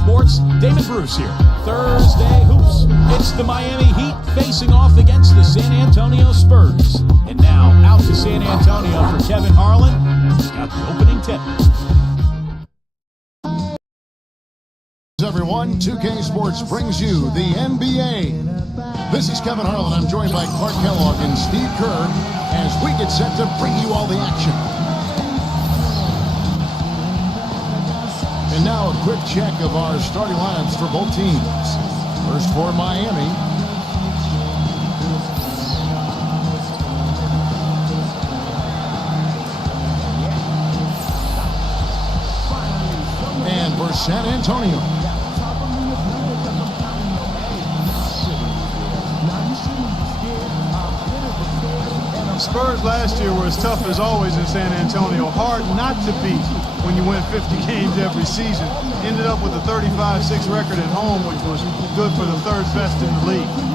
Sports, David Bruce here. Thursday Hoops. It's the Miami Heat facing off against the San Antonio Spurs. And now, out to San Antonio for Kevin Harlan. He's got the opening tip. Everyone, 2K Sports brings you the NBA. This is Kevin Harlan. I'm joined by Clark Kellogg and Steve Kerr as we get set to bring you all the action. And now a quick check of our starting lineups for both teams. First for Miami. And for San Antonio. Spurs last year were as tough as always in San Antonio. Hard not to beat when you win 50 games every season. Ended up with a 35-6 record at home, which was good for the third best in the league.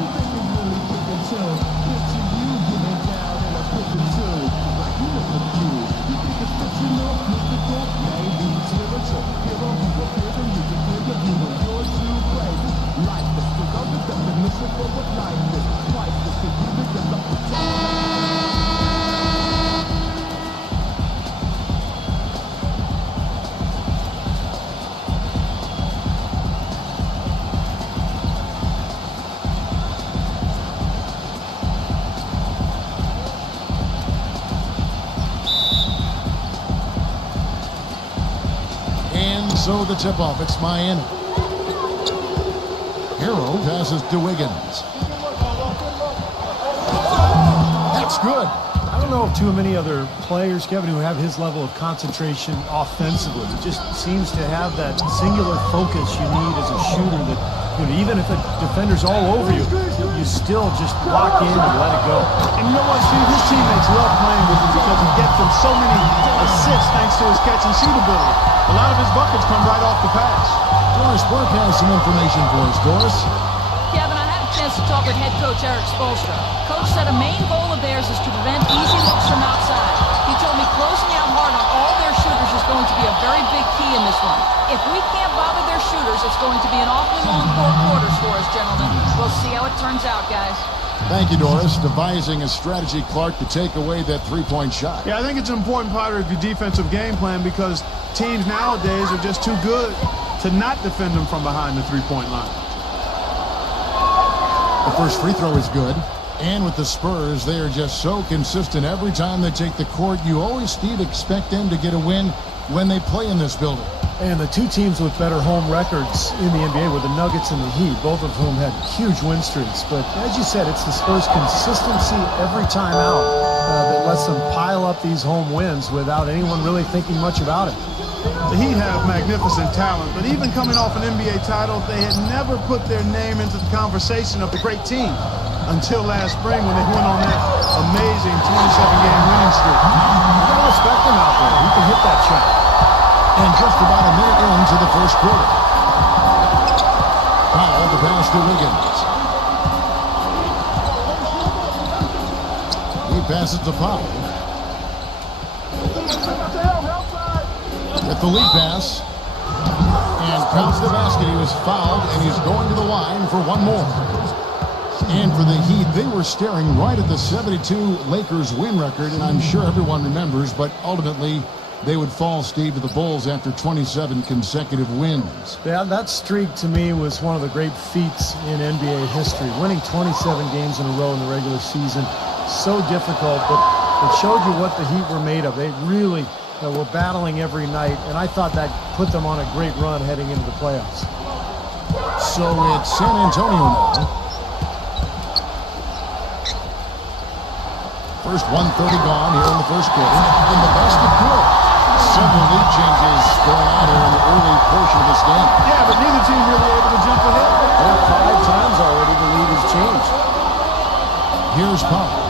So the tip-off, it's Miami. Hero passes to Wiggins. That's good. I don't know of too many other players, Kevin, who have his level of concentration offensively. He just seems to have that singular focus you need as a shooter that, you know, even if a defender's all over you, you still just lock in and let it go. And you know what, Steve? His teammates love playing with him because he gets them so many assists thanks to his catch and shoot ability. A lot of his buckets come right off the pass. Doris Burke has some information for us. Doris? Kevin, I had a chance to talk with head coach Eric Spoelstra. Coach said a main goal of theirs is to prevent easy looks from outside. He told me closing out hard on all their shooters is going to be a very big key in this one. If we can't bother their shooters, it's going to be an awfully long 4 quarters for us, gentlemen. We'll see how it turns out, guys. Thank you, Doris. Devising a strategy, Clark, to take away that three-point shot. Yeah, I think it's an important part of your defensive game plan because teams nowadays are just too good to not defend them from behind the three-point line. The first free throw is good. And with the Spurs, they are just so consistent. Every time they take the court, you always, Steve, expect them to get a win when they play in this building. And the two teams with better home records in the NBA were the Nuggets and the Heat, both of whom had huge win streaks. But as you said, it's the Spurs' consistency every time out that lets them pile up these home wins without anyone really thinking much about it. The Heat have magnificent talent, but even coming off an NBA title, they had never put their name into the conversation of the great team until last spring when they went on that amazing 27-game winning streak. You gotta respect him out there. He can hit that shot. And just about a minute into the first quarter. Foul, the pass to Wiggins. He passes to Powell. With the lead pass. And comes to the basket. He was fouled, and he's going to the line for one more. And for the Heat, they were staring right at the 72 Lakers win record, and I'm sure everyone remembers, but ultimately they would fall, Steve, to the Bulls after 27 consecutive wins. Yeah, that streak to me was one of the great feats in NBA history. Winning 27 games in a row in the regular season, so difficult, but it showed you what the Heat were made of. They really were battling every night, and I thought that put them on a great run heading into the playoffs. So it's San Antonio now. First 1:30 gone here in the first quarter, and the basket good. Several lead changes going on here in the early portion of this game. Yeah, but neither team really able to jump ahead. Well, 5 times already the lead has changed. Here's Powell.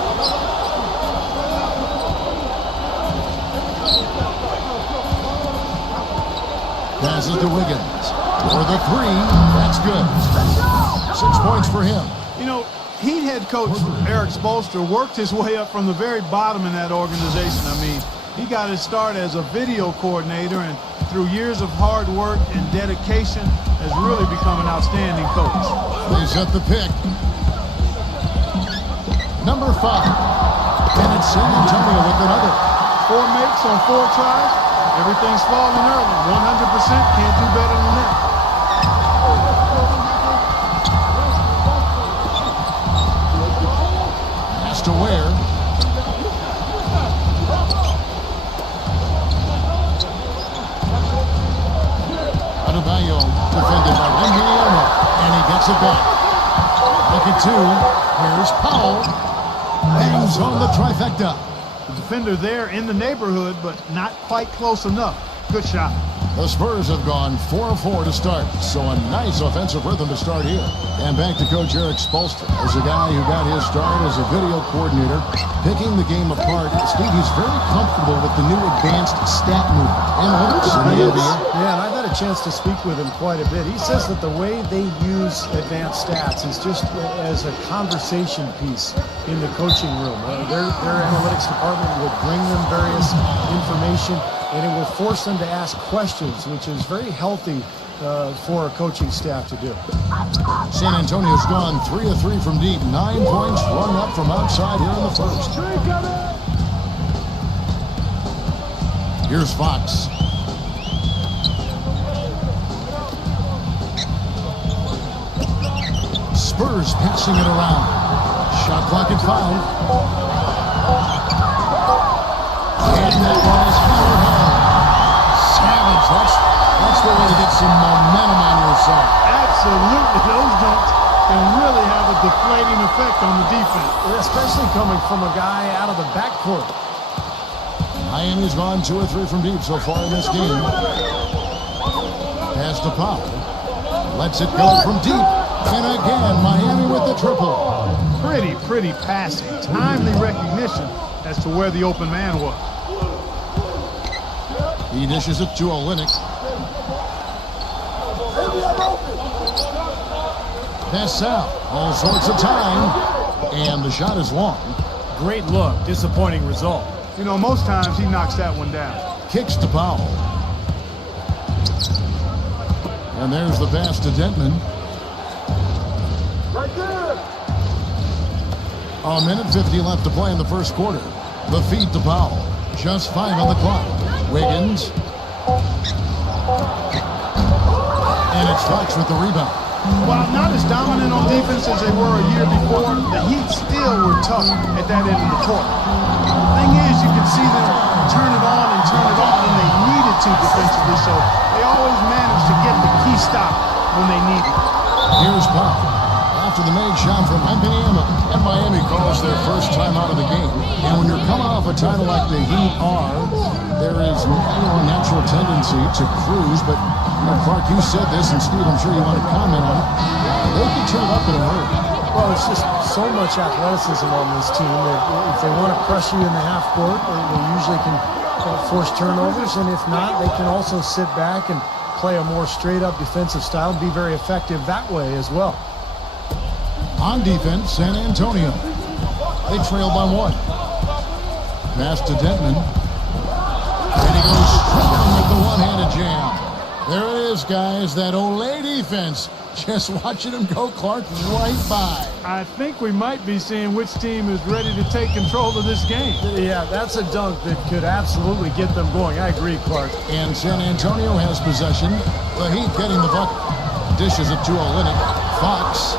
Passes to Wiggins. For the 3, that's good. 6 points for him. You know, Heat head coach Eric Spoelstra worked his way up from the very bottom in that organization. I mean, he got his start as a video coordinator, and through years of hard work and dedication, has really become an outstanding coach. They set the pick. Number 5. And it's San Antonio with another. 4 makes on 4 tries. Everything's falling early. 100%. Can't do better than that. Has to wear. Adebayo defended by Wembanyama, and he gets it back. Look at 2. Here's Powell. Bangs on the trifecta. The defender there in the neighborhood, but not quite close enough. Good shot. The Spurs have gone 4-4 to start, so a nice offensive rhythm to start here. And back to Coach Eric Spoelstra. As a guy who got his start as a video coordinator, picking the game apart, Steve, he's very comfortable with the new advanced stat movement analytics in the NBA. Yeah, and I've had a chance to speak with him quite a bit. He says that the way they use advanced stats is just as a conversation piece in the coaching room. Their analytics department will bring them various information, and it will force them to ask questions, which is very healthy for a coaching staff to do. San Antonio's gone 3 of 3 from deep. 9 points run up from outside here in the first. Here's Fox. Spurs passing it around. Shot clock at 5. And that one is held. Savage. That's the way to get some momentum on your side. Absolutely. Those dunks can really have a deflating effect on the defense. Especially coming from a guy out of the backcourt. Miami's gone 2 of 3 from deep so far in this game. Pass to Powell. Lets it go from deep. And again, Miami with the triple. Pretty passing. Timely recognition as to where the open man was. He dishes it to Olynyk. Pass out. All sorts of time. And the shot is long. Great look. Disappointing result. You know, most times he knocks that one down. Kicks to Powell. And there's the pass to Denton. Right there. A minute 50 left to play in the first quarter. The feed to Powell. Just 5 on the clock. Wiggins. And it's Fox with the rebound. While not as dominant on defense as they were a year before, the Heat still were tough at that end of the court. The thing is, you could see them turn it on and turn it off when they needed to defensively, so they always managed to get the key stop when they needed it. Here's Powell. After the made shot from Wembanyama, and Miami calls their first time out of the game. And when you're coming off a title like the Heat are, there is a natural tendency to cruise. But, Clark, you said this, and Steve, I'm sure you want to comment on it. They can turn it up in a hurry. Well, it's just so much athleticism on this team that if they want to press you in the half court, they usually can force turnovers. And if not, they can also sit back and play a more straight-up defensive style and be very effective that way as well. On defense, San Antonio. They trail by 1. Pass to Denton. And he goes strong with the one-handed jam. There it is, guys. That Olay defense. Just watching him go, Clark, right by. I think we might be seeing which team is ready to take control of this game. Yeah, that's a dunk that could absolutely get them going. I agree, Clark. And San Antonio has possession. The Heat getting the bucket. Dishes it to Olynyk. Fox.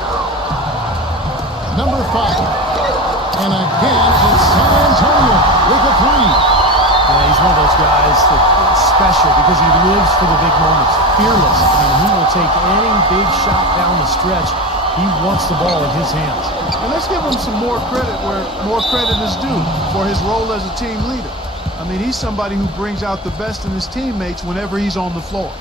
Number 5. And again, it's San Antonio with a 3. Yeah, he's one of those guys that's special because he lives for the big moments. Fearless. I mean, he will take any big shot down the stretch. He wants the ball in his hands. And let's give him some more credit where more credit is due for his role as a team leader. I mean, he's somebody who brings out the best in his teammates whenever he's on the floor.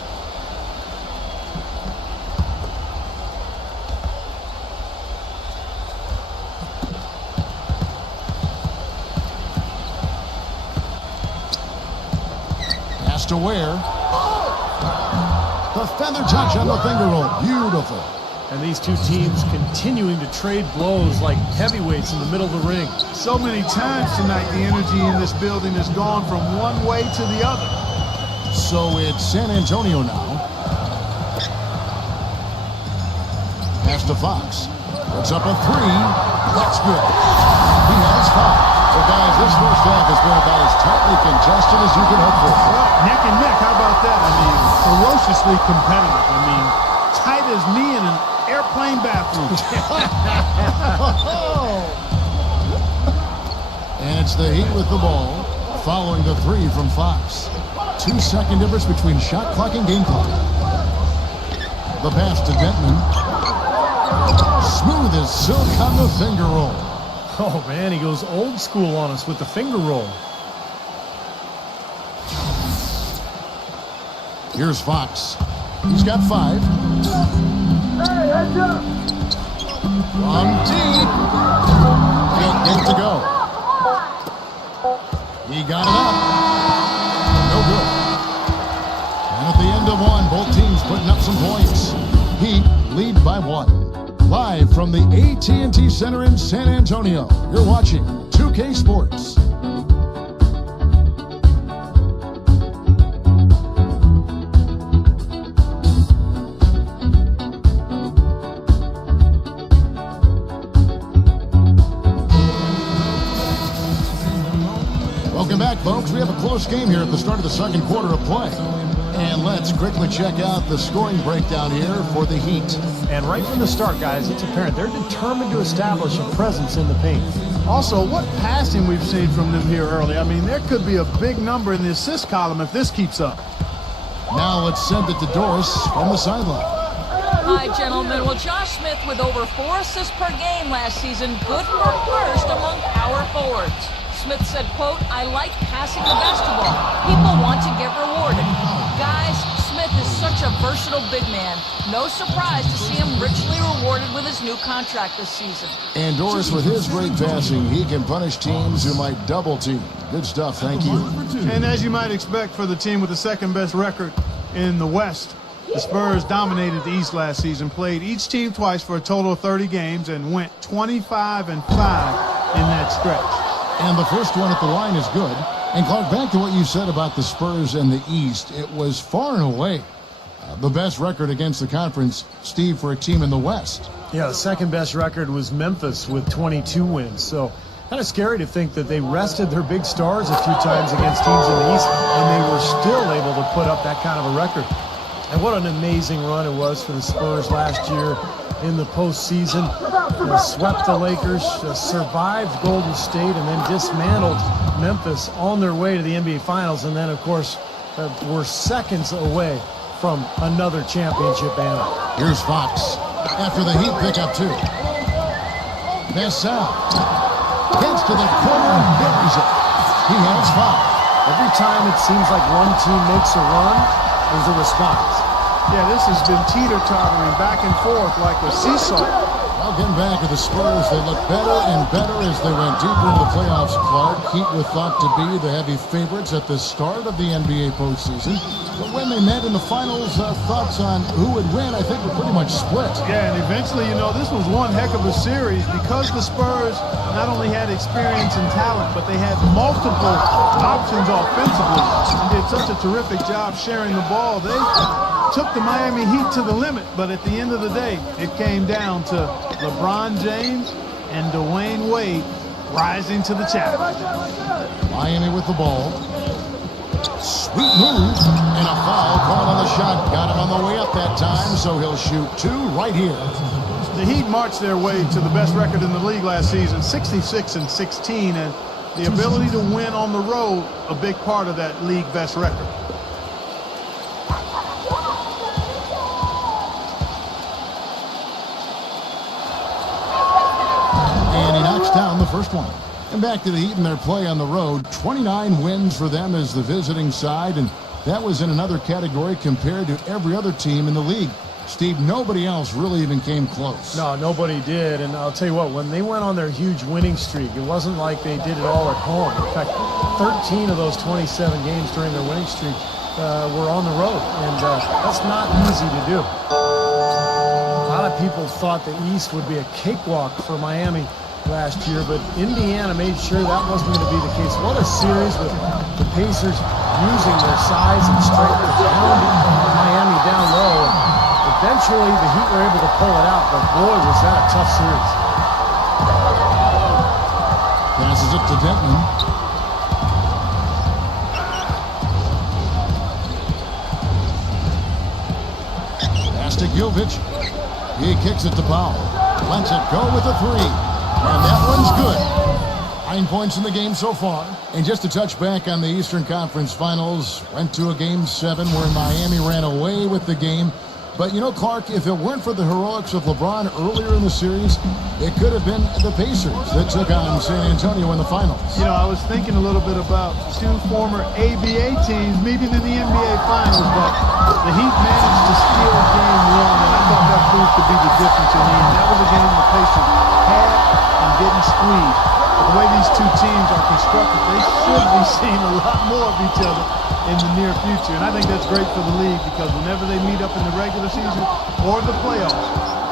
To wear. The feather touch on the finger roll. Beautiful. And these two teams continuing to trade blows like heavyweights in the middle of the ring. So many times tonight, the energy in this building has gone from one way to the other. So it's San Antonio now. Pass to Fox. Puts up a three. That's good. He has 5. So, guys, this first half has been about as tightly congested as you can hope for. Well, neck and neck, how about that? I mean, ferociously competitive. I mean, tight as me in an airplane bathroom. And it's the Heat with the ball, following the 3 from Fox. 2-second difference between shot clock and game clock. The pass to Denton. Smooth as silk on the finger roll. Oh, man, he goes old school on us with the finger roll. Here's Fox. He's got 5. From deep. Can't get to go. He got it up. No good. And at the end of 1, both teams putting up some points. Heat lead by 1. Live from the AT&T Center in San Antonio, you're watching 2K Sports. Welcome back, folks. We have a close game here at the start of the second quarter of play. And let's quickly check out the scoring breakdown here for the Heat. And right from the start, guys, it's apparent they're determined to establish a presence in the paint. Also, what passing we've seen from them here early. I mean, there could be a big number in the assist column if this keeps up. Now let's send it to Doris from the sideline. Hi, gentlemen. Well, Josh Smith with over 4 assists per game last season, good for first among power forwards. Smith said, quote, "I like passing the basketball. People want to get rewarded." Guys, Smith is such a versatile big man. No surprise to see him richly rewarded with his new contract this season. And Doris, with his great passing, he can punish teams who might double team. Good stuff. Thank you. And as you might expect for the team with the second best record in the West, the Spurs dominated the East last season, played each team twice for a total of 30 games, and went 25-5 in that stretch. And the first one at the line is good. And Clark, back to what you said about the Spurs and the East, it was far and away the best record against the conference, Steve, for a team in the West. Yeah, the second best record was Memphis with 22 wins. So kind of scary to think that they rested their big stars a few times against teams in the East, and they were still able to put up that kind of a record. And what an amazing run it was for the Spurs last year in the postseason. They swept the Lakers, survived Golden State, and then dismantled Memphis on their way to the NBA Finals. And then, of course, were seconds away from another championship banner. Here's Fox after the Heat pick up 2. Pass out. Gets to the corner and buries it. He has 5. Every time it seems like one team makes a run, there's a response. Yeah, this has been teeter-tottering back and forth like a seesaw. Well, getting back to the Spurs, they look better and better as they went deeper into the playoffs, Clark. Heat were thought to be the heavy favorites at the start of the NBA postseason. But when they met in the finals, thoughts on who would win, I think, were pretty much split. Yeah, and eventually, this was one heck of a series because the Spurs not only had experience and talent, but they had multiple options offensively and did such a terrific job sharing the ball. They took the Miami Heat to the limit, but at the end of the day, it came down to LeBron James and Dwayne Wade rising to the challenge. Miami with the ball. Sweet move, and a foul called on the shot. Got him on the way up that time, so he'll shoot 2 right here. The Heat marched their way to the best record in the league last season, 66-16, and the ability to win on the road, a big part of that league best record. And he knocks down the first one. And back to the Heat in their play on the road. 29 wins for them as the visiting side, and that was in another category compared to every other team in the league. Steve, nobody else really even came close. No, nobody did. And I'll tell you what, when they went on their huge winning streak, it wasn't like they did it all at home. In fact, 13 of those 27 games during their winning streak were on the road. And that's not easy to do. A lot of people thought the East would be a cakewalk for Miami last year, but Indiana made sure that wasn't going to be the case. What a series with the Pacers using their size and strength to pound Miami down low. And eventually, the Heat were able to pull it out, but boy, was that a tough series. Passes it to Denton. Pass to Gilvich. He kicks it to Powell. Lets it go with a three. And that one's good. 9 points in the game so far. And just to touch back on the Eastern Conference Finals, went to a Game 7 where Miami ran away with the game. But, you know, Clark, if it weren't for the heroics of LeBron earlier in the series, it could have been the Pacers that took on San Antonio in the finals. You know, I was thinking a little bit about two former ABA teams meeting in the NBA Finals, but the Heat managed to steal Game 1, and I thought that proved to be the difference in the end. That was a game the Pacers had and didn't squeeze. But the way these two teams are constructed, they should be seeing a lot more of each other in the near future. And I think that's great for the league because whenever they meet up in the regular season or the playoffs,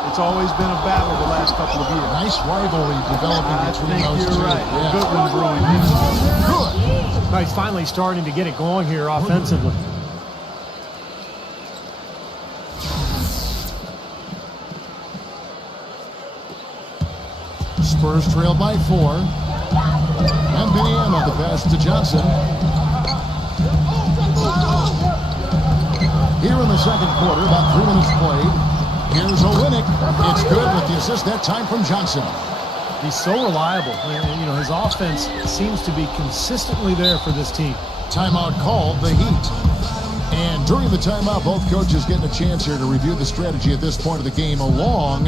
it's always been a battle the last couple of years. Nice rivalry developing between those two. You're right. Yeah. Good one brewing. Good. He's finally starting to get it going here offensively. Spurs trail by 4. And Benny on the pass to Johnson. Here in the second quarter, about 3 minutes played. Here's Olynyk. It's good with the assist that time from Johnson. He's so reliable. You know, his offense seems to be consistently there for this team. Timeout called, the Heat. And during the timeout, both coaches getting a chance here to review the strategy at this point of the game along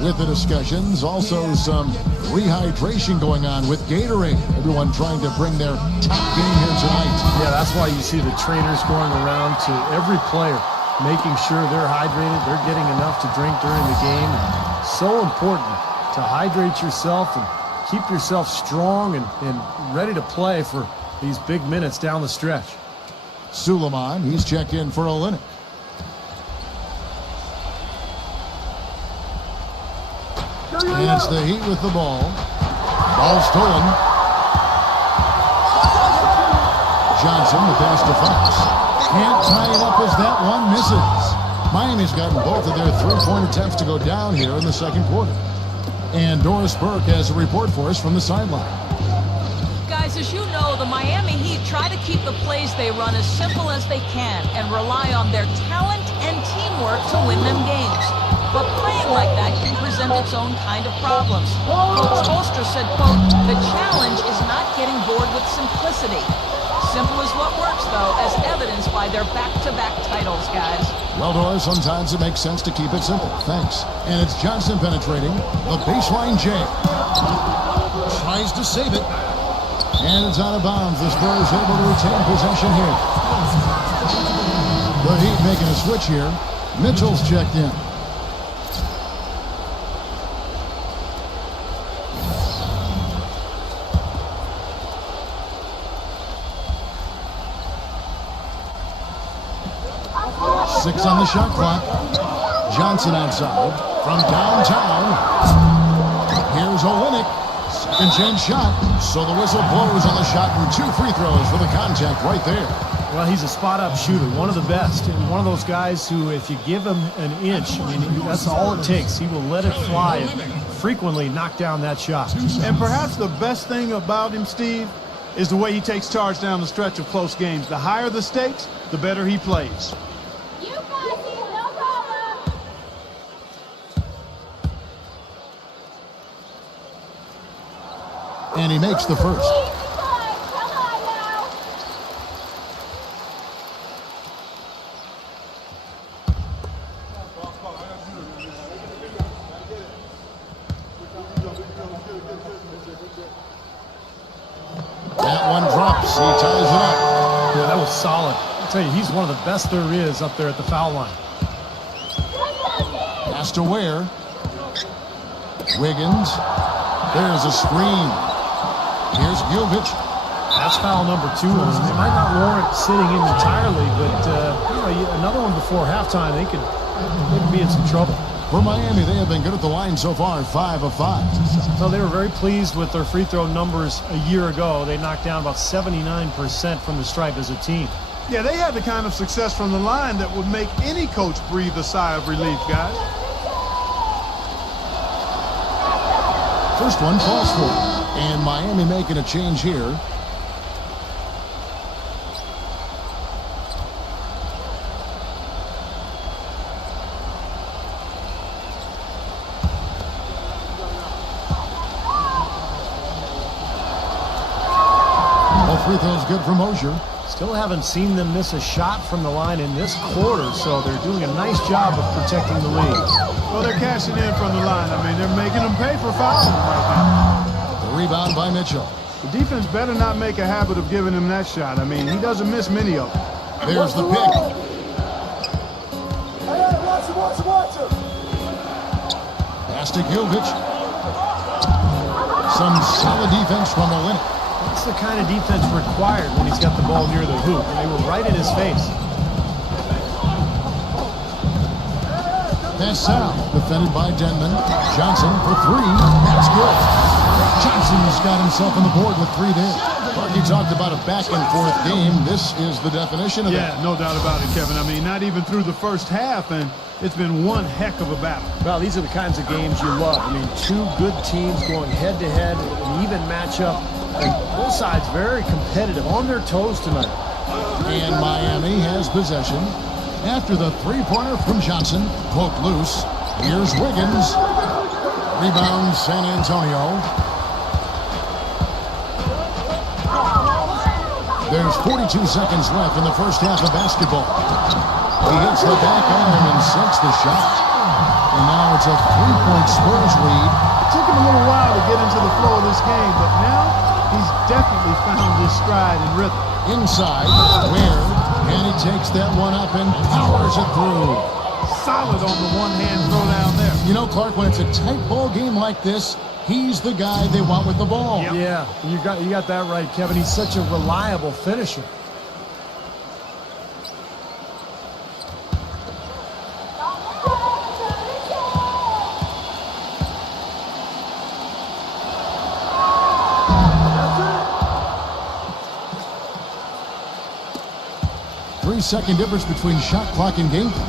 with the discussions. Also some rehydration going on with Gatorade. Everyone trying to bring their top game here tonight. Yeah, that's why you see the trainers going around to every player, making sure they're hydrated, they're getting enough to drink during the game. So important to hydrate yourself and keep yourself strong and ready to play for these big minutes down the stretch. Suleiman, he's checked in for Olynyk. And it's the Heat with the ball. Ball stolen. Johnson, the pass to Fox. Can't tie it up as that one misses. Miami's gotten both of their three-point attempts to go down here in the second quarter. And Doris Burke has a report for us from the sideline. Guys, as you know, the Miami Heat try to keep the plays they run as simple as they can and rely on their talent and teamwork to win them games. But playing like that can present its own kind of problems. Coach Spoelstra said, quote, "The challenge is not getting bored with simplicity. Simple is what works, though, as evidenced by their back-to-back titles, guys." Well, Doris, sometimes it makes sense to keep it simple. Thanks. And it's Johnson penetrating. The baseline jam. Tries to save it. And it's out of bounds. The Spurs able to retain possession here. The Heat making a switch here. Mitchell's checked in. Six on the shot clock. Johnson outside from downtown. Here's Olynyk. Second chance shot. So the whistle blows on the shot and 2 free throws for the contact right there. Well, he's a spot-up shooter, one of the best, and one of those guys who, if you give him an inch, I mean, that's all it takes. He will let it fly and frequently knock down that shot. And perhaps the best thing about him, Steve, is the way he takes charge down the stretch of close games. The higher the stakes, the better he plays. And he makes the first. That one drops. He ties it up. Yeah, that was solid. I'll tell you, he's one of the best there is up there at the foul line. Pass to Ware. Wiggins. There's a screen. Here's Gilvich. That's foul number 2. It might not warrant sitting in entirely, but another one before halftime, they could be in some trouble. For Miami, they have been good at the line so far, 5 of 5. Well, they were very pleased with their free throw numbers a year ago. They knocked down about 79% from the stripe as a team. Yeah, they had the kind of success from the line that would make any coach breathe a sigh of relief, guys. First one falls for it. And Miami making a change here. Free throw's good for Mosier. Still haven't seen them miss a shot from the line in this quarter, so they're doing a nice job of protecting the lead. Well, they're cashing in from the line. I mean, they're making them pay for fouling right now. The rebound by Mitchell. The defense better not make a habit of giving him that shot. I mean, he doesn't miss many of them. There's the pick. Pass to Gilvich. Some solid defense from Olynyk. That's the kind of defense required when he's got the ball near the hoop. They were right in his face. Pass out. Defended by Denman. Johnson for 3. That's good. Johnson's got himself on the board with 3 there. Clarky talked about a back-and-forth game. This is the definition of that. Yeah, no doubt about it, Kevin. I mean, not even through the first half, and it's been one heck of a battle. Well, these are the kinds of games you love. I mean, two good teams going head-to-head, an even matchup. And both sides very competitive, on their toes tonight. And Miami has possession. After the three-pointer from Johnson, poked loose. Here's Wiggins. Rebound, San Antonio. There's 42 seconds left in the first half of basketball. He hits the back arm and sinks the shot. And now it's a 3-point Spurs lead. It took him a little while to get into the flow of this game, but now he's definitely found his stride and rhythm. Inside, Ware, and he takes that one up and powers it through. Solid on the one-hand throw down there. You know, Clark, when it's a tight ball game like this, he's the guy they want with the ball. Yep. Yeah, you got that right, Kevin. He's such a reliable finisher. Second difference between shot clock and game clock.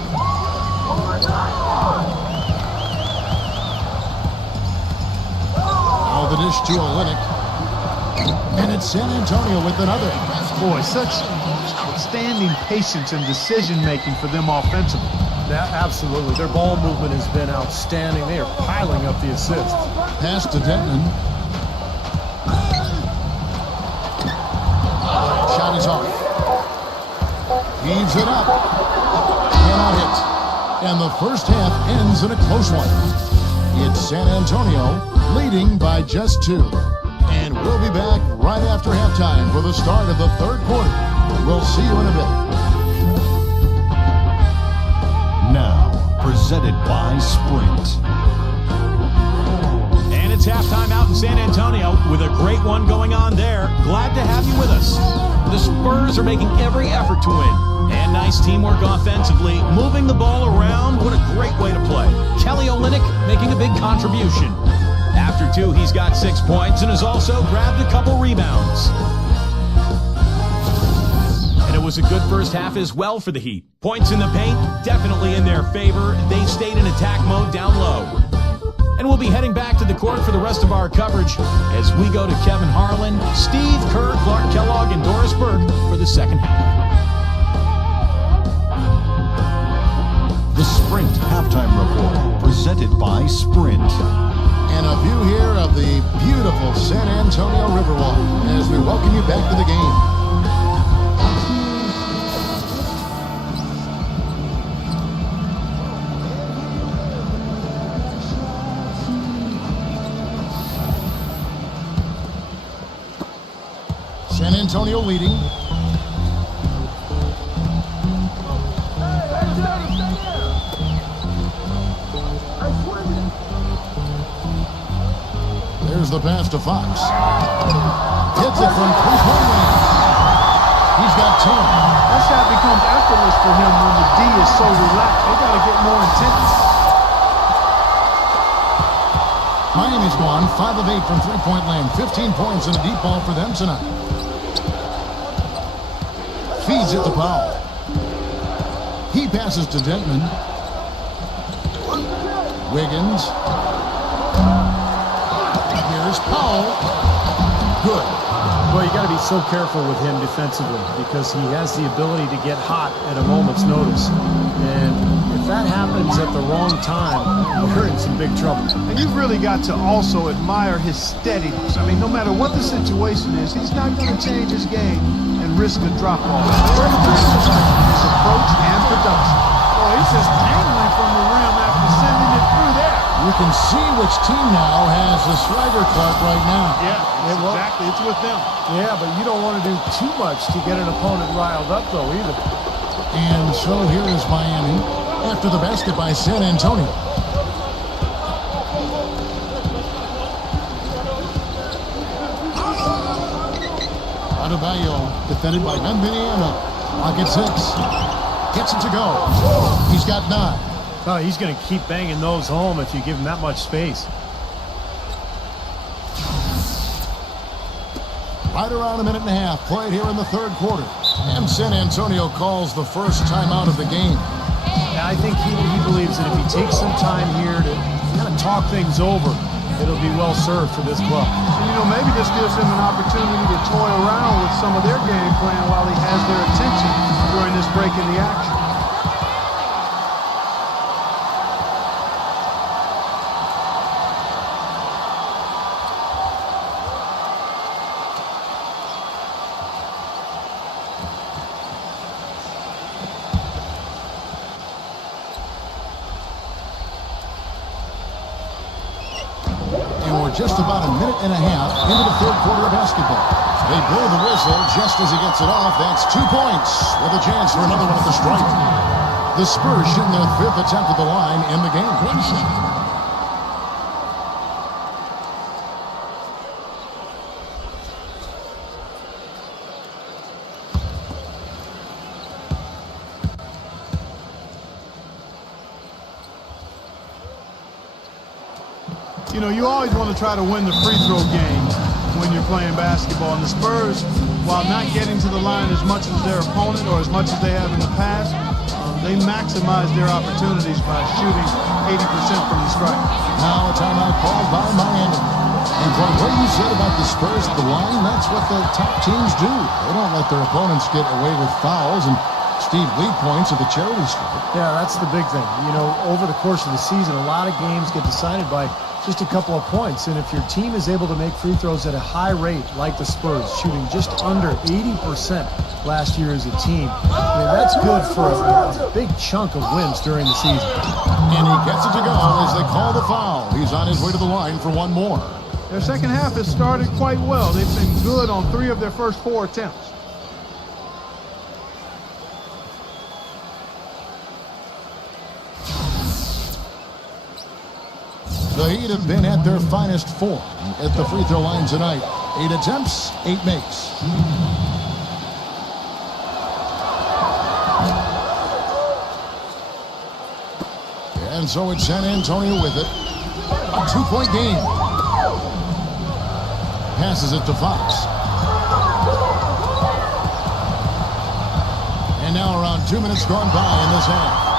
Now the dish to Olynyk. And it's San Antonio with another. Boy, such outstanding patience and decision-making for them offensively. Yeah, absolutely. Their ball movement has been outstanding. They are piling up the assists. Pass to Denton. Shot is off. Heaves it up. Cannot hit. And the first half ends in a close one. It's San Antonio leading by just 2. And we'll be back right after halftime for the start of the third quarter. We'll see you in a bit. Now, presented by Sprint. And it's halftime out in San Antonio with a great one going on there. Glad to have you with us. The Spurs are making every effort to win. And nice teamwork offensively, moving the ball around. What a great way to play. Kelly Olynyk making a big contribution. After 2, he's got 6 points and has also grabbed a couple rebounds. And it was a good first half as well for the Heat. Points in the paint, definitely in their favor. They stayed in attack mode down low. And we'll be heading back to the court for the rest of our coverage as we go to Kevin Harlan, Steve Kerr, Clark Kellogg, and Doris Burke for the second half. The Sprint Halftime Report, presented by Sprint. And a view here of the beautiful San Antonio Riverwalk as we welcome you back to the game. San Antonio leading. There's the pass to Fox. Hits it from 3-point range. He's got 10. That shot becomes effortless for him when the D is so relaxed. They got to get more intense. Miami's gone 5 of 8 from three-point land. 15 points and a deep ball for them tonight. Feeds it to Powell. He passes to Denton. Wiggins. Here's Powell. Good. Well, you got to be so careful with him defensively because he has the ability to get hot at a moment's notice. And if that happens at the wrong time, you're in some big trouble. And you've really got to also admire his steadiness. I mean, no matter what the situation is, he's not going to change his game and risk a drop-off. Very impressive. His approach and production. Oh, he's just angling from the rim after sending it through there. You can see which team now has the swagger card right now. Yeah, exactly. It's with them. Yeah, but you don't want to do too much to get an opponent riled up, though, either. And so here is Miami after the basket by San Antonio. Adebayo defended by Benveniano. Pocket 6. Gets it to go. He's got 9. Oh, he's going to keep banging those home if you give him that much space. Right around a minute and a half played here in the third quarter. And San Antonio calls the first timeout of the game. Yeah, I think he believes that if he takes some time here to kind of talk things over, it'll be well served for this club. And, you know, maybe this gives him an opportunity to toy around with some of their game plan while he has their attention during this break in the action. Just about a minute and a half into the third quarter of basketball. They blow the whistle just as he gets it off. That's 2 points with a chance for another one at the stripe. The Spurs shooting their 5th attempt at the line in the game. 1 shot. You know, you always want to try to win the free throw game when you're playing basketball. And the Spurs, while not getting to the line as much as their opponent or as much as they have in the past, they maximize their opportunities by shooting 80% from the stripe. Now a timeout called by Miami. And from what you said about the Spurs at the line, that's what the top teams do. They don't let their opponents get away with fouls and Steve lead points at the charity stripe. Yeah, that's the big thing. You know, over the course of the season, a lot of games get decided by just a couple of points. And if your team is able to make free throws at a high rate, like the Spurs, shooting just under 80% last year as a team, I mean, that's good for a big chunk of wins during the season. And he gets it to go as they call the foul. He's on his way to the line for one more. Their second half has started quite well. They've been good on 3 of their first 4 attempts. The Heat have been at their finest form at the free throw line tonight. 8 attempts, 8 makes. And so it's San Antonio with it. A 2-point game. Passes it to Fox. And now around 2 minutes gone by in this half.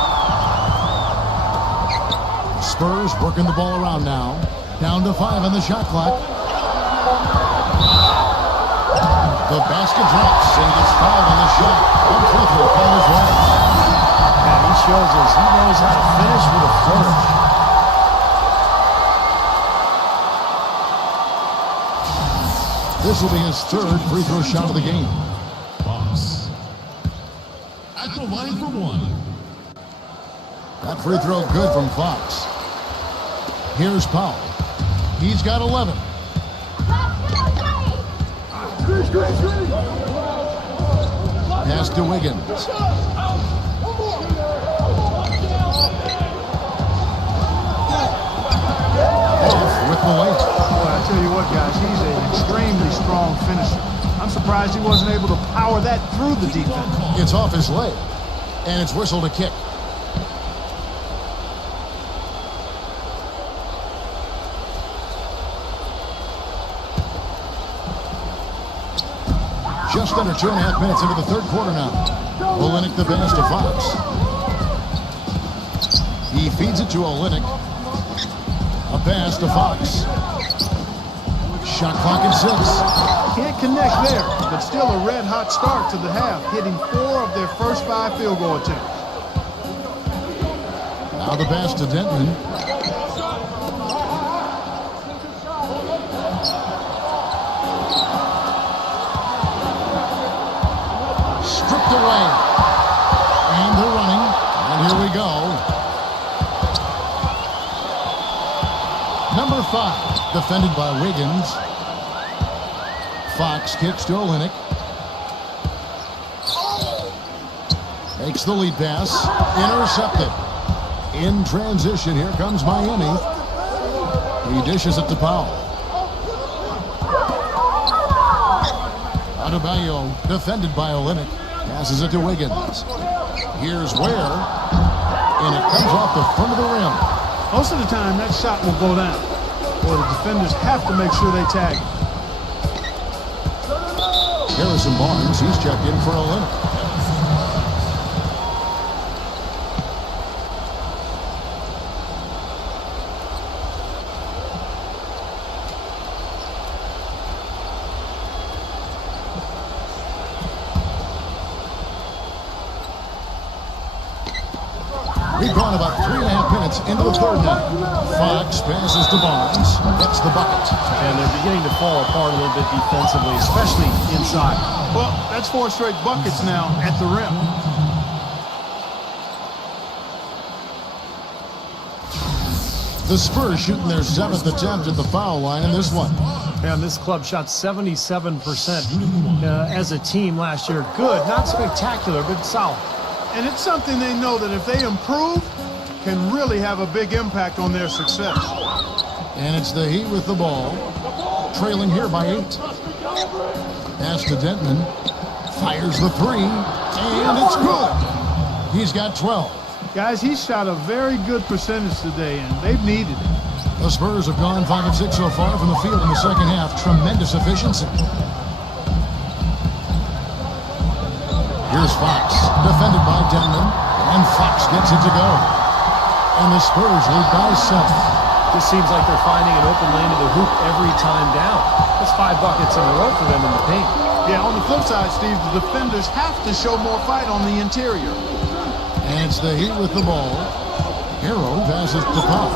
Spurs working the ball around now. Down to 5 on the shot clock. The basket drops and he gets fouled on the shot. One free throw call is right. And he shows us he knows how to finish with a flourish. This will be his 3rd free throw shot of the game. Fox at the line for 1. That free throw good from Fox. Here's Powell. He's got 11. Pass to Wiggins. Off with the late. Boy, I tell you what, guys, he's an extremely strong finisher. I'm surprised he wasn't able to power that through the defense. It's off his leg, and it's whistled a kick. just under 2.5 minutes into the third quarter now. Olynyk the pass to Fox. He feeds it to Olynyk. A pass to Fox. Shot clock at 6. Can't connect there, but still a red-hot start to the half, hitting 4 of their first 5 field goal attempts. Now the pass to Denton. Stripped away. And they're running. And here we go. Number 5, defended by Wiggins. Fox kicks to Olynyk. Makes the lead pass. Intercepted. In transition, here comes Miami. He dishes it to Powell. Adebayo, defended by Olynyk. Passes it to Wiggins. Here's Ware. And it comes off the front of the rim. Most of the time, that shot will go down, or the defenders have to make sure they tag it. Harrison Barnes, he's checked in for Olynyk. We've gone about 3.5 minutes into the third now. Fox passes to Barnes. Gets the bucket. And they're beginning to fall apart a little bit defensively, especially inside. Well, that's 4 straight buckets now at the rim. The Spurs shooting their 7th attempt at the foul line in this one. And this club shot 77% as a team last year. Good, not spectacular, but solid. And it's something they know that if they improve, can really have a big impact on their success. And it's the Heat with the ball. Trailing here by 8. Pass to Denton. Fires the 3. And it's good. He's got 12. Guys, he shot a very good percentage today, and they've needed it. The Spurs have gone 5 of 6 so far from the field in the second half. Tremendous efficiency. Here's Fox, defended by Denton, and Fox gets it to go. And the Spurs lead by 7. This seems like they're finding an open lane to the hoop every time down. That's 5 buckets in a row for them in the paint. Yeah, on the flip side, Steve, the defenders have to show more fight on the interior. And it's the Heat with the ball. Hero passes to Pop.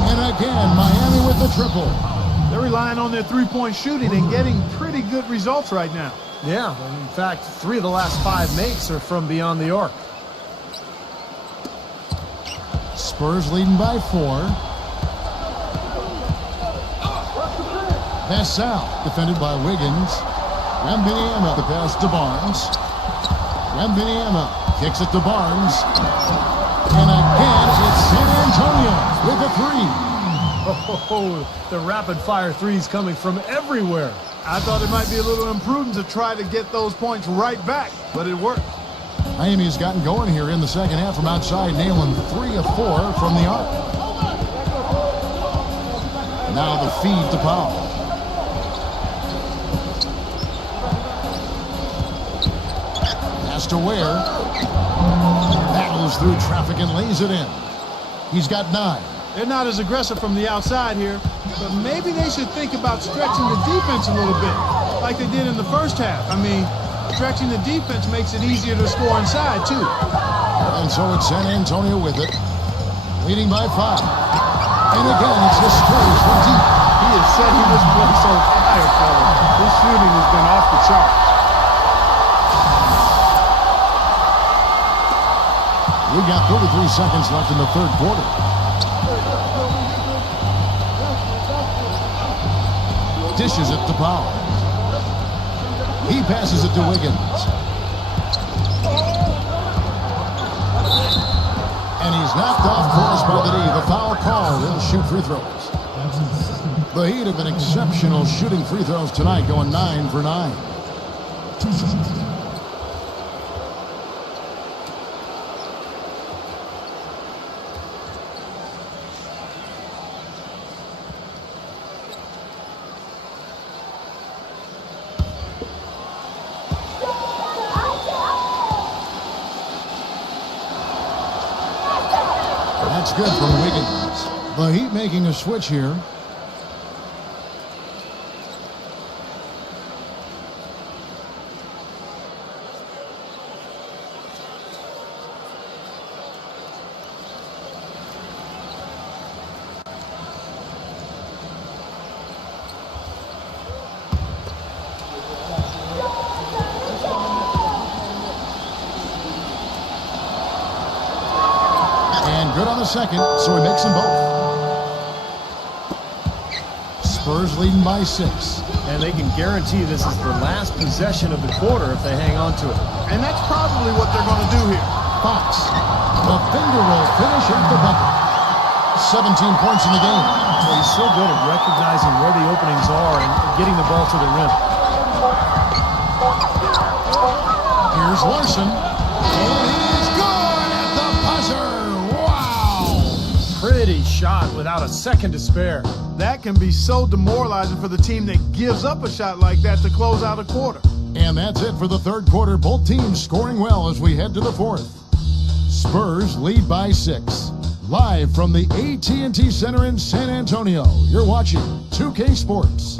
And again, Miami with the triple. They're relying on their three-point shooting and getting pretty good results right now. Yeah, in fact, 3 of the last 5 makes are from beyond the arc. Spurs leading by 4. Pass out, defended by Wiggins. Wembanyama, the pass to Barnes. Wembanyama kicks it to Barnes. And again, it's San Antonio with a 3. Oh, the rapid-fire threes coming from everywhere. I thought it might be a little imprudent to try to get those points right back, but it worked. Miami's gotten going here in the second half from outside, nailing 3 of 4 from the arc. Now the feed to Powell. Pass to Ware. Battles through traffic and lays it in. He's got 9. They're not as aggressive from the outside here, but maybe they should think about stretching the defense a little bit, like they did in the first half. I mean, stretching the defense makes it easier to score inside, too. And so it's San Antonio with it, leading by 5. And again, it's the Spurs from deep. He has setting this place on fire, fellas. His shooting has been off the charts. We got 33 seconds left in the third quarter. Dishes it to Powell. He passes it to Wiggins. And he's knocked off course by the D. The foul call. They'll shoot free throws. The Heat have been exceptional shooting free throws tonight, going 9 for 9. That's good from Wiggins. The Heat making a switch here. Good on the second, so he makes them both. Spurs leading by 6. And they can guarantee this is the last possession of the quarter if they hang on to it. And that's probably what they're going to do here. Fox, the finger roll finish at the bucket. 17 points in the game. Well, he's so good at recognizing where the openings are and getting the ball to the rim. Here's Larson. And he's good at the buzzer. Pretty shot without a second to spare. That can be so demoralizing for the team that gives up a shot like that to close out a quarter. And that's it for the third quarter. Both teams scoring well as we head to the fourth. Spurs lead by 6. Live from the AT&T Center in San Antonio, you're watching 2K Sports.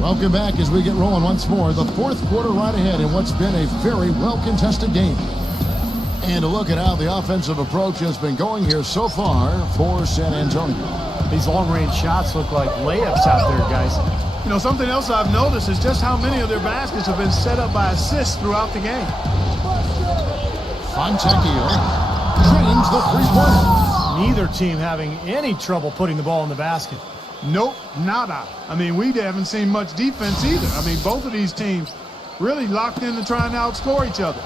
Welcome back as we get rolling once more. The fourth quarter right ahead in what's been a very well-contested game. And a look at how the offensive approach has been going here so far for San Antonio. These long-range shots look like layups out there, guys. You know, something else I've noticed is just how many of their baskets have been set up by assists throughout the game. Fontecchio drains the three-pointer. Neither team having any trouble putting the ball in the basket. Nope, nada. I mean, we haven't seen much defense either. I mean, both of these teams really locked in to try and outscore each other.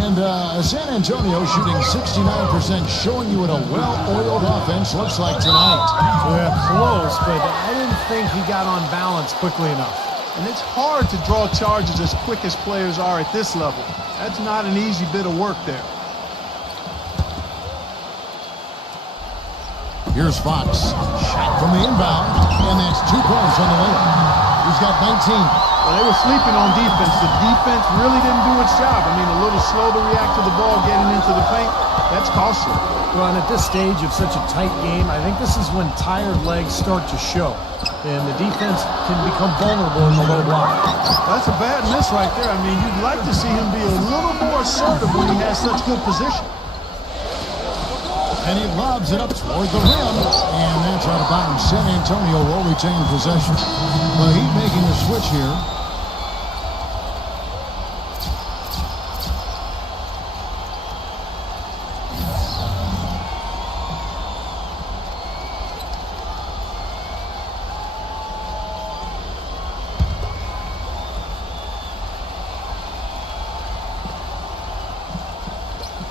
And San Antonio shooting 69%, showing you what a well-oiled offense looks like tonight. Yeah, close, but I didn't think he got on balance quickly enough. And it's hard to draw charges as quick as players are at this level. That's not an easy bit of work there. Here's Fox. Shot from the inbound, and that's 2 points on the layup. He's got 19. Well, they were sleeping on defense. The defense really didn't do its job. I mean, a little slow to react to the ball getting into the paint. That's costly. Well, and at this stage of such a tight game, I think this is when tired legs start to show. And the defense can become vulnerable in the low block. That's a bad miss right there. I mean, you'd like to see him be a little more assertive when he has such good position. And he lobs it up toward the rim. And that's out of bounds. San Antonio will retain possession. The Heat making a switch here.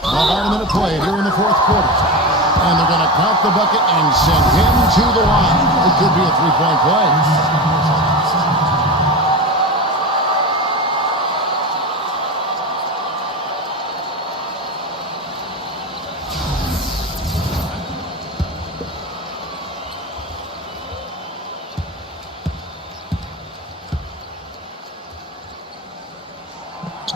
About a minute played here in the fourth quarter. And they're going to count the bucket and send him to the line. It could be a three-point play.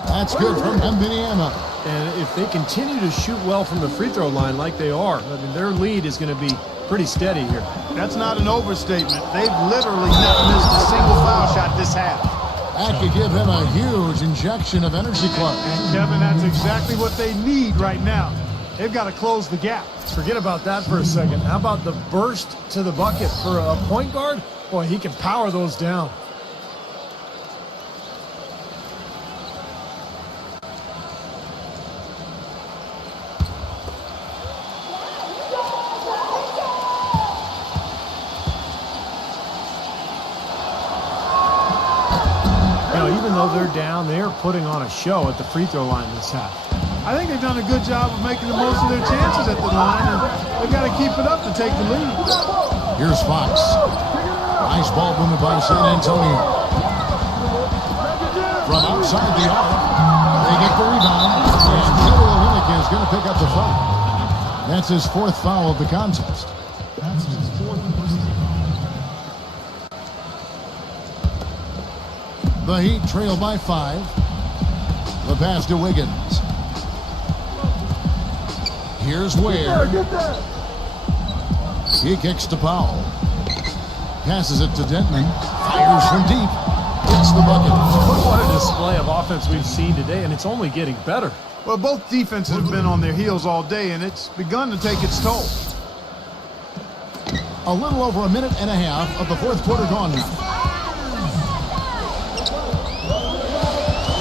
That's good from Mbanyama. And if they continue to shoot well from the free throw line like they are, I mean, their lead is going to be pretty steady here. That's not an overstatement. They've literally not missed a single foul shot this half. That could give him a huge injection of energy, Clark. And Kevin, that's exactly what they need right now. They've got to close the gap. Forget about that for a second. How about the burst to the bucket for a point guard? Boy, he can power those down. Even though they're down, they are putting on a show at the free throw line this half. I think they've done a good job of making the most of their chances at the line, and they've got to keep it up to take the lead. Here's Fox. Nice ball movement by San Antonio. From outside the arc, they get the rebound, and Kelly Olynyk is going to pick up the foul. That's his fourth foul of the contest. That's his fourth. The The Heat trail by 5. The pass to Wiggins. Here's Ware. He kicks to Powell. Passes it to Denton. Fires from deep. Gets the bucket. What a display of offense we've seen today, and it's only getting better. Well, both defenses have been on their heels all day, and it's begun to take its toll. A little over a minute and a half of the fourth quarter gone now.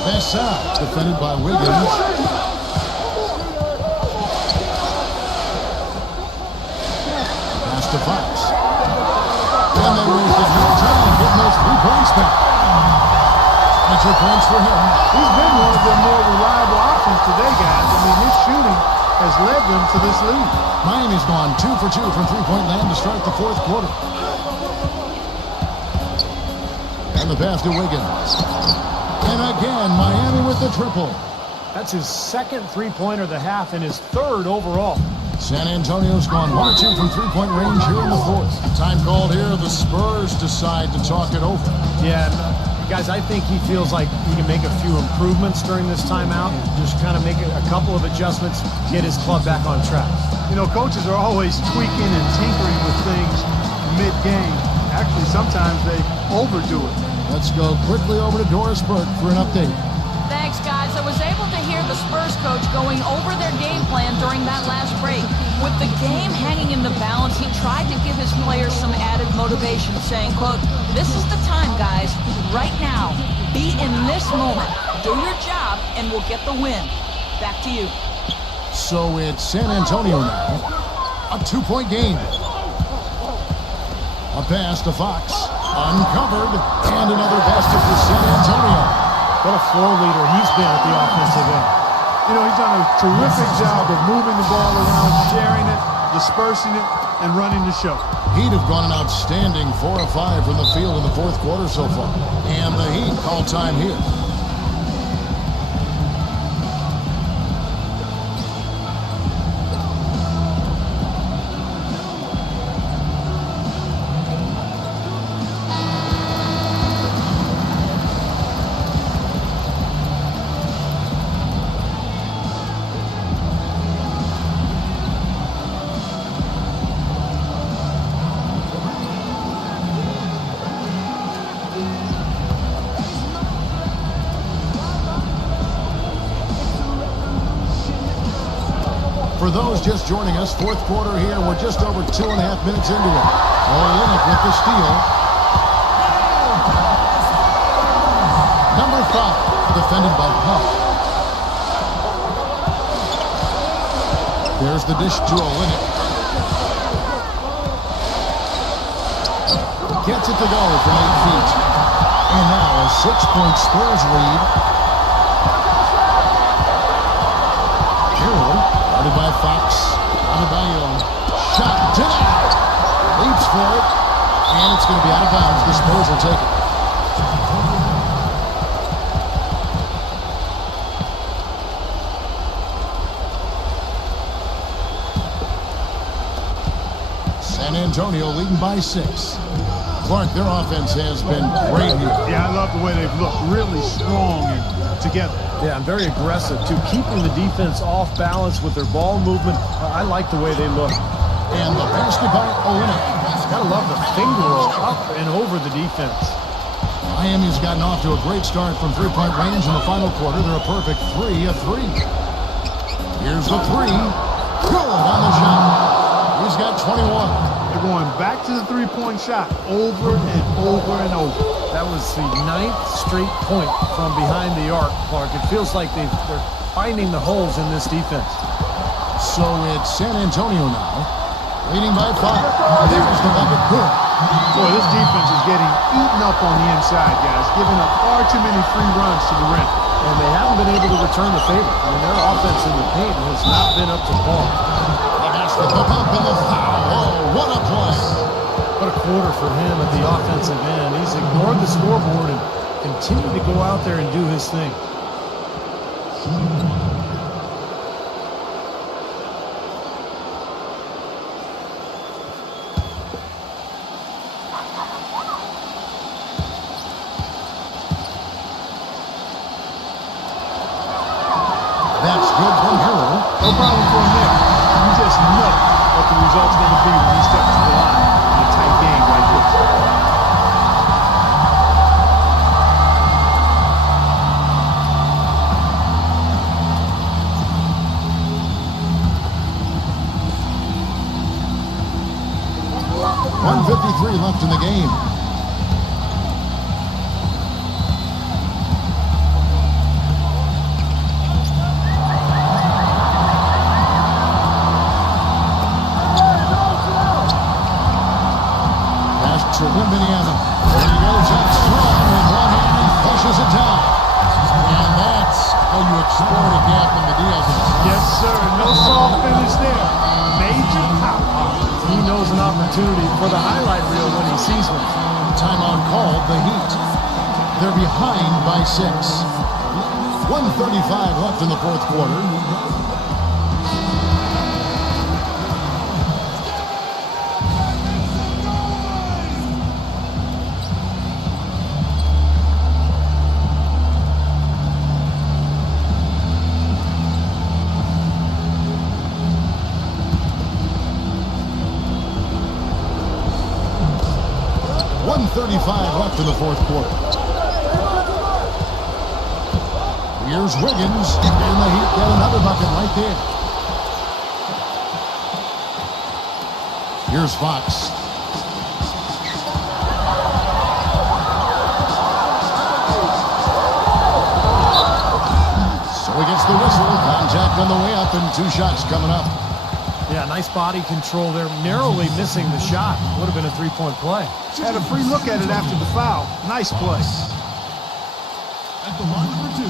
Bessa, defended by Wiggins. Pass to Fox. And they wasted no time getting those 3 points back. Extra points for him. He's been one of their more reliable options today, guys. I mean, his shooting has led them to this lead. Miami's gone 2 for 2 from three-point land to start the fourth quarter. And the pass to Wiggins. And again, Miami with the triple. That's his second three-pointer of the half and his third overall. San Antonio's gone 1 or 2 from three-point range here in the fourth. Time called here. The Spurs decide to talk it over. Yeah, guys, I think he feels like he can make a few improvements during this timeout. Just kind of make a couple of adjustments, get his club back on track. You know, coaches are always tweaking and tinkering with things mid-game. Actually, sometimes they overdo it. Let's go quickly over to Doris Burke for an update. Thanks, guys. I was able to hear the Spurs coach going over their game plan during that last break. With the game hanging in the balance, he tried to give his players some added motivation, saying, quote, "This is the time, guys. Right now. Be in this moment. Do your job, and we'll get the win." Back to you. So it's San Antonio now. A 2-point game. A pass to Fox. Uncovered. And another basket for San Antonio. What a floor leader he's been at the offensive end. You know, he's done a terrific job of moving the ball around, sharing it, dispersing it, and running the show. Heat have gone an outstanding 4 of 5 from the field in the fourth quarter so far. And the Heat call time here. For those just joining us, fourth quarter here. We're just over 2.5 minutes into it. Olynyk with the steal. Number 5, defended by Powell. There's the dish to Olynyk. Gets it to go from 8 feet. And now a 6-point Spurs lead. Guarded by Fox. Adebayo. Shot denied. Leaps for it. And it's going to be out of bounds. The Spurs will take it. San Antonio leading by 6. Clark, their offense has been great here. Yeah, I love the way they've looked. Really strong and together. Yeah, and very aggressive, too. Keeping the defense off balance with their ball movement. I like the way they look. And the basket by Olynyk. Gotta love the finger roll up and over the defense. Miami's gotten off to a great start from three-point range in the final quarter. They're a perfect 3 of 3. Here's the 3. Good on the shot. He's got 21. They're going back to the three-point shot over and over and over. That was the 9th straight point from behind the arc, Clark. It feels like they're finding the holes in this defense. So it's San Antonio now, leading by 5. There's the bucket. Good. Boy, this defense is getting eaten up on the inside, guys, giving up far too many free runs to the rim. And they haven't been able to return the favor. I mean, their offense in the paint has not been up to par. The pump and the foul. Oh, what a play. What a quarter for him at the offensive end. He's ignored the scoreboard and continued to go out there and do his thing. No problem for him there. You just know what the result's going to be when he steps to the line in a tight game like this. .153 left in the game. To Wembanyama. There he goes out strong with one hand and pushes it down. And that's how you exploit a gap in the defense. Yes, sir. No soft finish there. Major power. He knows an opportunity for the highlight reel when he sees one. Timeout called, the Heat. They're behind by 6. 1:35 left in the fourth quarter. .35 left in the fourth quarter. Here's Wiggins, and the Heat get another bucket right there. Here's Fox. So he gets the whistle. Contact on the way up, and 2 shots coming up. Yeah, nice body control there. Narrowly missing the shot. Would have been a three-point play. Had a free look at it after the foul. Nice play. At the line for 2.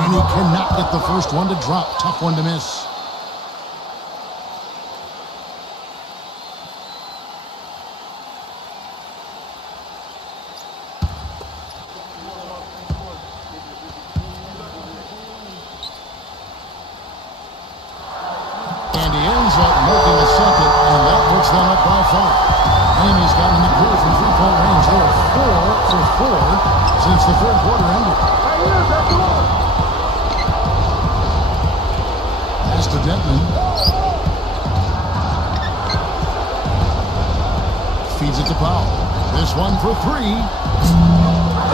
And he cannot get the first one to drop. Tough one to miss. And he ends up making a second, and that puts them up by 5. And he's gotten the clear from three-point range there. 4 for 4 since the third quarter ended. Pass to Detman. Feeds it to Powell. This one for 3.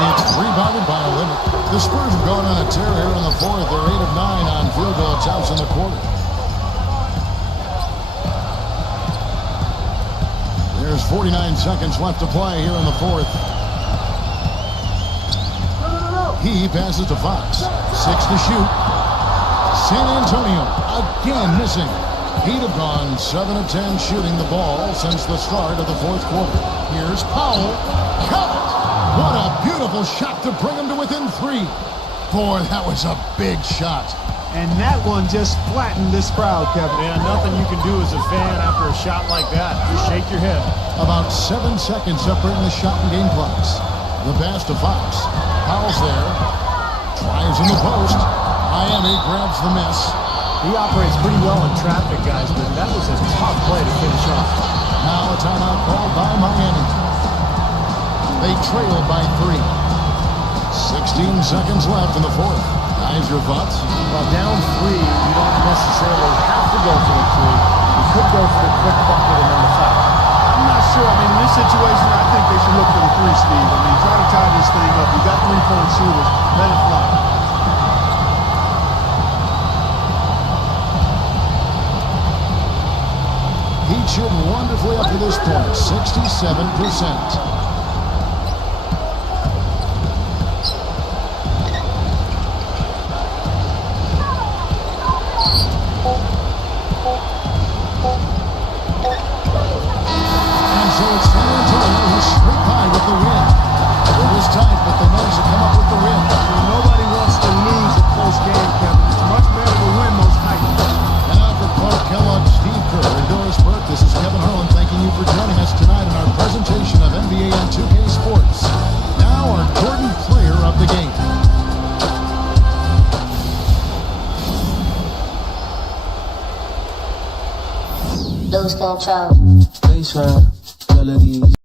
It's rebounded by a limit. The Spurs have gone on a tear here in the fourth. They're 8 of 9 on field goal attempts in the quarter. There's 49 seconds left to play here in the fourth. He passes to Fox. 6 to shoot. San Antonio again missing. He'd have gone 7 of 10 shooting the ball since the start of the fourth quarter. Here's Powell. Count it! What a beautiful shot to bring him to within 3. Boy, that was a big shot. And that one just flattened this crowd, Kevin. Yeah, nothing you can do as a fan after a shot like that. Just shake your head. About 7 seconds separating the shot and game clocks. The pass to Fox. Powell's there. Drives in the post. Miami grabs the miss. He operates pretty well in traffic, guys, but that was a tough play to finish off. Now a timeout called by Miami. They trail by 3. 16 seconds left in the fourth. Guys, your thoughts? Well, down 3, you don't necessarily have to go for the 3. You could go for the quick bucket and then the foul. I'm not sure. I mean, in this situation, I think they should look for the 3, Steve. I mean, try to tie this thing up. You got 3-point shooters. Let it fly. Heat shooting wonderfully up to this point. 67%. Lose control. These are melodies